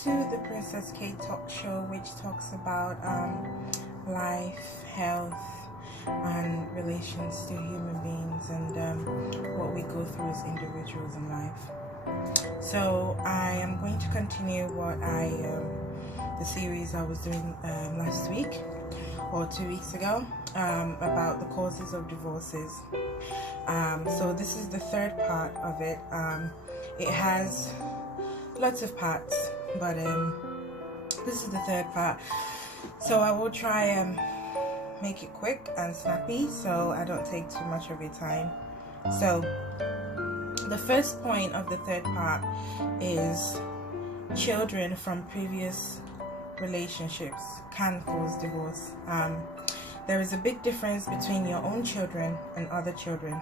to the Princess K Talk Show, which talks about life, health, and relations to human beings, and what we go through as individuals in life. So I am going to continue the series I was doing last week or 2 weeks ago about the causes of divorces. So this is the third part of it. It has lots of parts, but this is the third part. So I will try and make it quick and snappy so I don't take too much of your time. So the first point of the third part is children from previous relationships can cause divorce. There is a big difference between your own children and other children,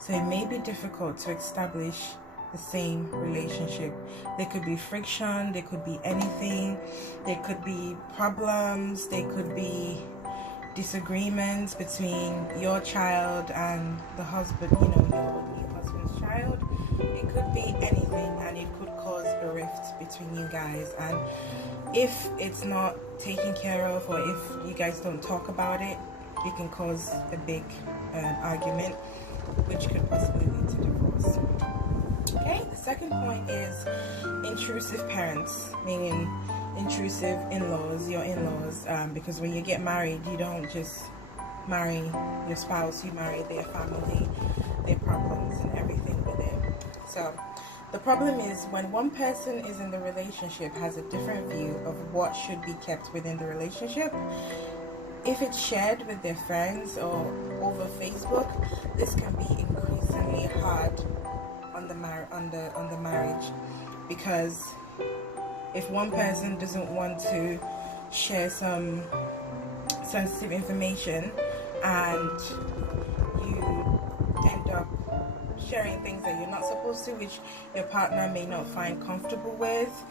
so it may be difficult to establish the same relationship. There could be friction, there could be anything, there could be problems, there could be disagreements between your child and the husband, your husband's child. It could be anything, and it could cause a rift between you guys. And if it's not taken care of, or if you guys don't talk about it, it can cause a big argument, which could possibly lead to divorce. Okay, the second point is intrusive parents, meaning intrusive in-laws, your in-laws, because when you get married, you don't just marry your spouse, you marry their family, their problems and everything with it. So the problem is when one person is in the relationship has a different view of what should be kept within the relationship. If it's shared with their friends or over Facebook, this can be increasingly hard on the marriage, because if one person doesn't want to share some sensitive information and you end up sharing things that you're not supposed to, which your partner may not find comfortable with,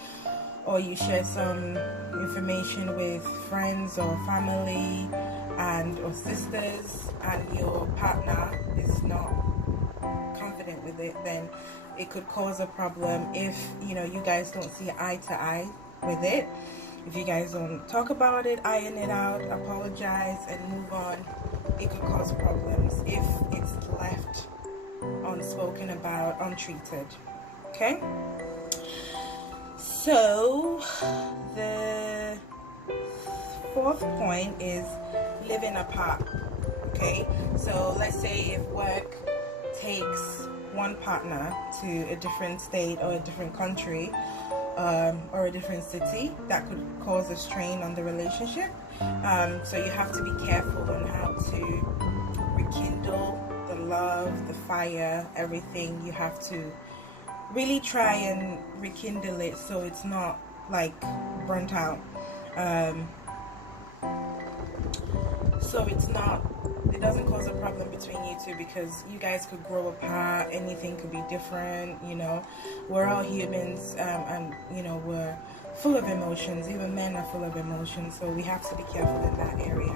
or you share some information with friends or family or sisters and your partner is not confident with it, then it could cause a problem if you guys don't see eye to eye with it. If you guys don't talk about it, iron it out, apologize and move on, it could cause problems if it's left unspoken about, untreated. Okay, so the fourth point is living apart. Okay, so let's say if work takes one partner to a different state or a different country or a different city, that could cause a strain on the relationship. So you have to be careful on how to rekindle the love, the fire, everything. You have to really try and rekindle it so it's not like burnt out. It doesn't cause a problem between you two, because you guys could grow apart, anything could be different, we're all humans, and we're full of emotions. Even men are full of emotions, so we have to be careful in that area.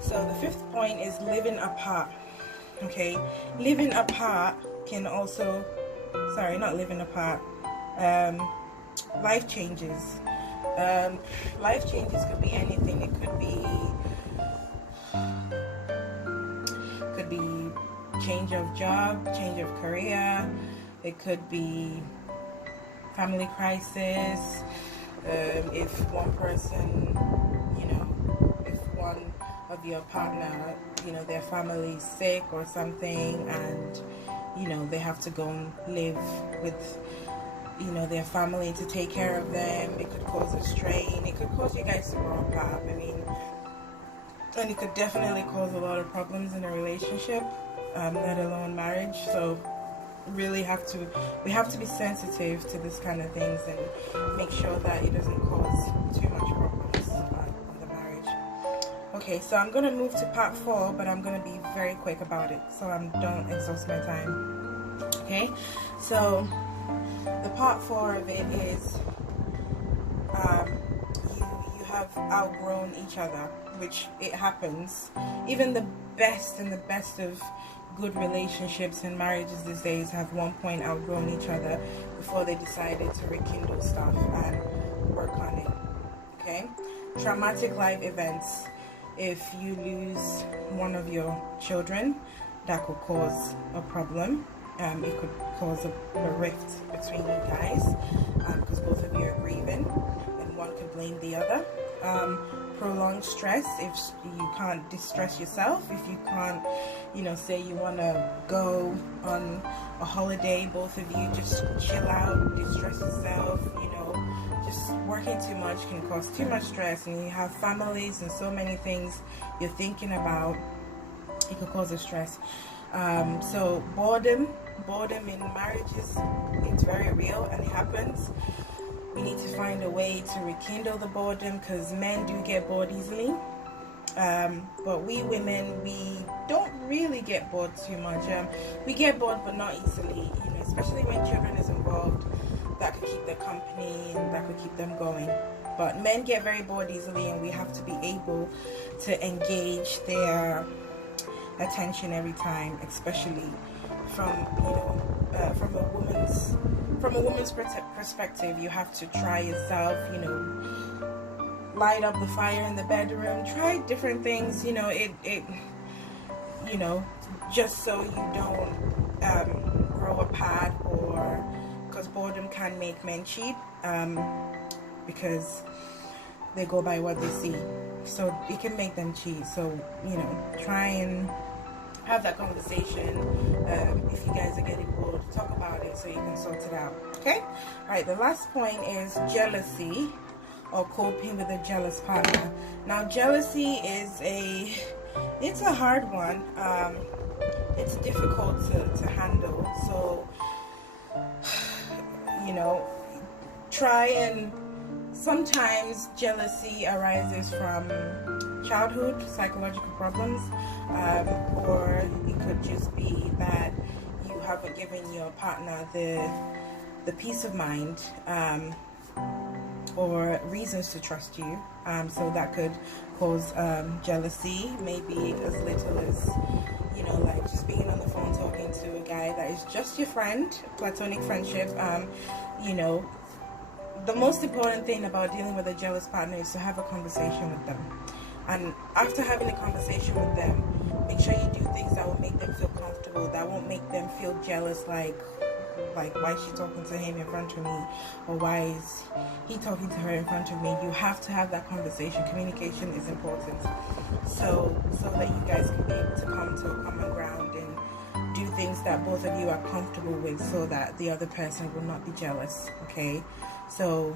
So the fifth point is living apart. Okay, living apart can also, not living apart, life changes. Life changes could be anything. It could be change of job, change of career. It could be family crisis. If one person, if one of your partner, their family is sick or something, and they have to go and live with their family to take care of them, it could cause a strain. It could cause you guys to grow apart. And it could definitely cause a lot of problems in a relationship, let alone marriage. So really we have to be sensitive to this kind of things and make sure that it doesn't cause too much problems on the marriage. Okay, so I'm going to move to part 4, but I'm going to be very quick about it so I don't exhaust my time. Okay, so the part 4 of it is you have outgrown each other, which it happens. Even the best of good relationships and marriages these days have one point outgrown each other before they decided to rekindle stuff and work on it. Okay? Traumatic life events. If you lose one of your children, that could cause a problem. It could cause a rift between you guys because both of you are grieving and one could blame the other. Prolonged stress. If you can't distress yourself, if you can't, say you want to go on a holiday, both of you just chill out, distress yourself, just working too much can cause too much stress, and you have families and so many things you're thinking about, it could cause a stress. So boredom in marriages, it's very real and it happens. We need to find a way to rekindle the boredom, because men do get bored easily, but we women, we don't really get bored too much. We get bored but not easily, especially when children is involved. That could keep them company and that could keep them going. But men get very bored easily, and we have to be able to engage their attention every time, especially from a woman's perspective. You have to try yourself, light up the fire in the bedroom, try different things, just so you don't grow apart, or because boredom can make men cheat, because they go by what they see, so it can make them cheat. So try and have that conversation. If you guys are getting bored, talk about it so you can sort it out. Okay? All right, the last point is jealousy, or coping with a jealous partner. Now, jealousy is it's a hard one. It's difficult to handle. So try, and sometimes jealousy arises from childhood psychological problems, or it could just be that you haven't given your partner the peace of mind, or reasons to trust you, so that could cause jealousy. Maybe as little as like just being on the phone talking to a guy that is just your friend, platonic friendship. The most important thing about dealing with a jealous partner is to have a conversation with them, and after having a conversation with them, make sure you do things that will make them feel comfortable, that won't make them feel jealous, like why is she talking to him in front of me, or why is he talking to her in front of me. You have to have that conversation. Communication is important, so that you guys can be able to come to a common ground and do things that both of you are comfortable with, so that the other person will not be jealous. Okay, so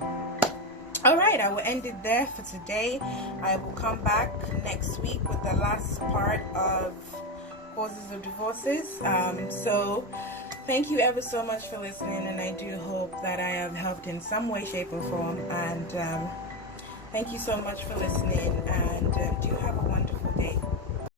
all right, I will end it there for today. I will come back next week with the last part of causes of divorces. So thank you ever so much for listening, and I do hope that I have helped in some way, shape, or form. And thank you so much for listening, and do have a wonderful